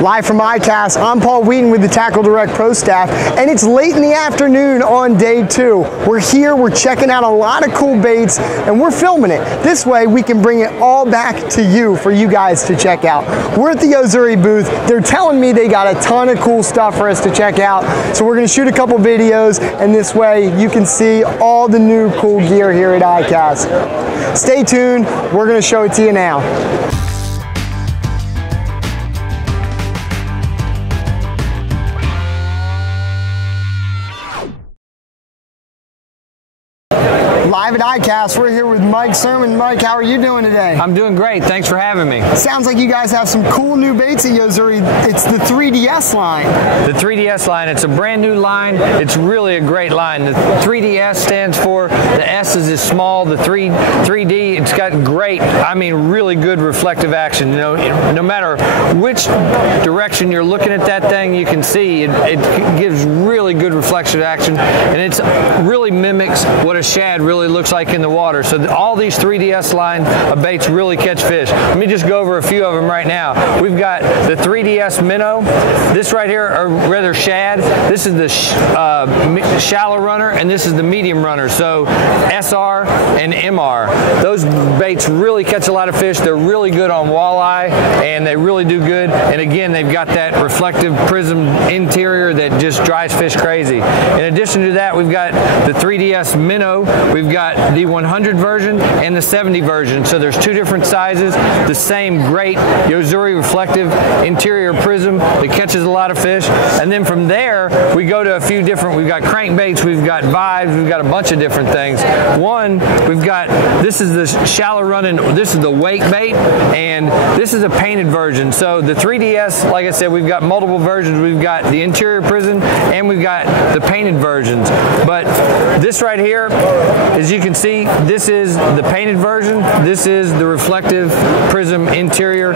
Live from ICAST, I'm Paul Wheaton with the TackleDirect Pro staff, and it's late in the afternoon on day 2. We're here, we're checking out a lot of cool baits, and we're filming it. This way we can bring it all back to you for you guys to check out. We're at the Yo-Zuri booth. They're telling me they got a ton of cool stuff for us to check out, so we're gonna shoot a couple videos, and this way you can see all the new cool gear here at ICAST. Stay tuned, we're gonna show it to you now. Live at ICAST, we're here with Mike Surman. Mike, how are you doing today? I'm doing great. Thanks for having me. Sounds like you guys have some cool new baits at Yo-Zuri. It's the 3DS line. The 3DS line, it's a brand new line. It's really a great line. The 3DS stands for, the S is small, the 3D, it's got great, I mean really good reflective action. You know, no matter which direction you're looking at that thing, you can see it gives really good reflection action, and it really mimics what a shad really looks like in the water. So all these 3DS line of baits really catch fish. Let me just go over a few of them right now. We've got the 3DS Minnow. This right here, or rather shad. This is the shallow runner, and this is the medium runner. So SR and MR. Those baits really catch a lot of fish. They're really good on walleye, and they really do good. And again, they've got that reflective prism interior that just drives fish crazy. In addition to that, we've got the 3DS Minnow. We've got the 100 version and the 70 version. So there's two different sizes. The same great Yo-Zuri reflective interior prism that catches a lot of fish. And then from there, we go to a few different, we've got crankbaits, we've got vibes, we've got a bunch of different things. One, we've got, this is the shallow running, this is the wake bait, and this is a painted version. So the 3DS, like I said, we've got multiple versions. We've got the interior prism and we've got the painted versions. But this right here, as you can see, this is the painted version. This is the reflective prism interior.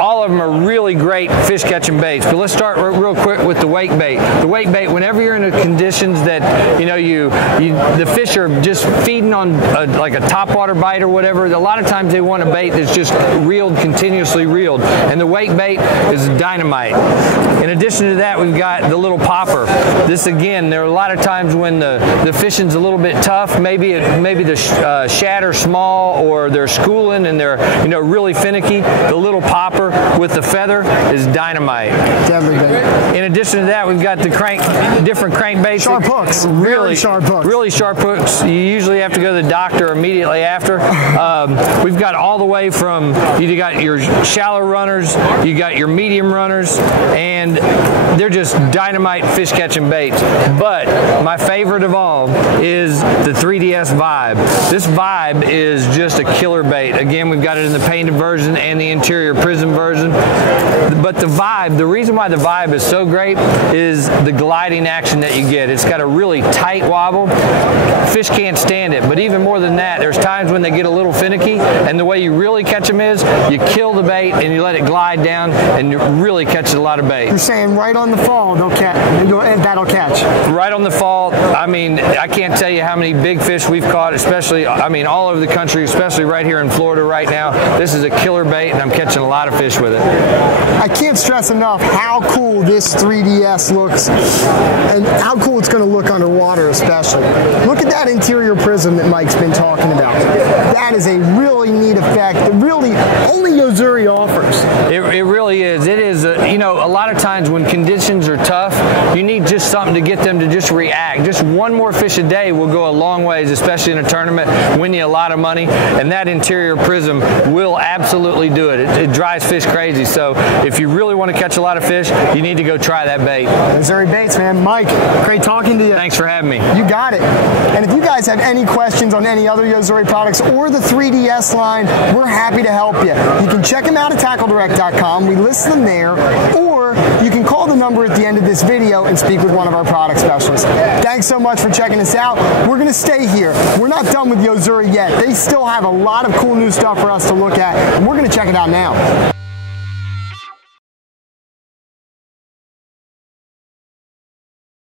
All of them are really great fish catching baits. But let's start real quick with the wake bait. The wake bait, whenever you're in the conditions that the fish are just feeding on like a topwater bite or whatever, a lot of times they want a bait that's just reeled, continuously reeled. And the wake bait is dynamite. In addition to that, we've got the little popper. This again, there are a lot of times when the fishing's a little bit tough. Maybe the shad are small, or they're schooling and they're really finicky. The little popper with the feather is dynamite. Definitely. In addition to that, we've got the different crankbaits. Sharp hooks. Really sharp hooks. Really sharp hooks. You usually have to go to the doctor immediately after. We've got all the way from, you got your shallow runners, you got your medium runners, and they're just dynamite fish catching baits. But my favorite of all is the 3DS Vibe. This Vibe is just a killer bait. Again, we've got it in the painted version and the interior prism version. But the Vibe, the reason why the Vibe is so great is the gliding action that you get. It's got a really tight wobble. Fish can't stand it. But even more than that, there's times when they get a little finicky, and the way you really catch them is you kill the bait and you let it glide down, and you really catch a lot of bait. You're saying right on the fall that'll catch. Right on the fall. I mean, I can't tell you how many big fish we've caught, especially, I mean, all over the country, especially right here in Florida right now. This is a killer bait, and I'm catching a lot of fish with it. I can't stress enough how cool this 3DS looks, and how cool it's going to look underwater especially. Look at that interior prism that Mike's been talking about. That is a really neat effect that really only Yo-Zuri offers. It really is. It is, a lot of times when conditions are tough, you need just something to get them to just react. Just one more fish a day will go a long ways, especially in a tournament, win you a lot of money, and that interior prism will absolutely do it. It drives fish crazy. So if you really want to catch a lot of fish, you need to go try that bait. Yo-Zuri baits, man. Mike, great talking to you. Thanks for having me. You got it. And if you guys have any questions on any other Yo-Zuri products or the 3DS line, we're happy to help you. You can check them out at TackleDirect.com. We list them there, or you can call the number at the end of this video and speak with one of our product specialists. Thanks so much for checking us out. We're going to stay here. We're not done with Yo-Zuri yet. They still have a lot of cool new stuff for us to look at, and we're going to check it out now.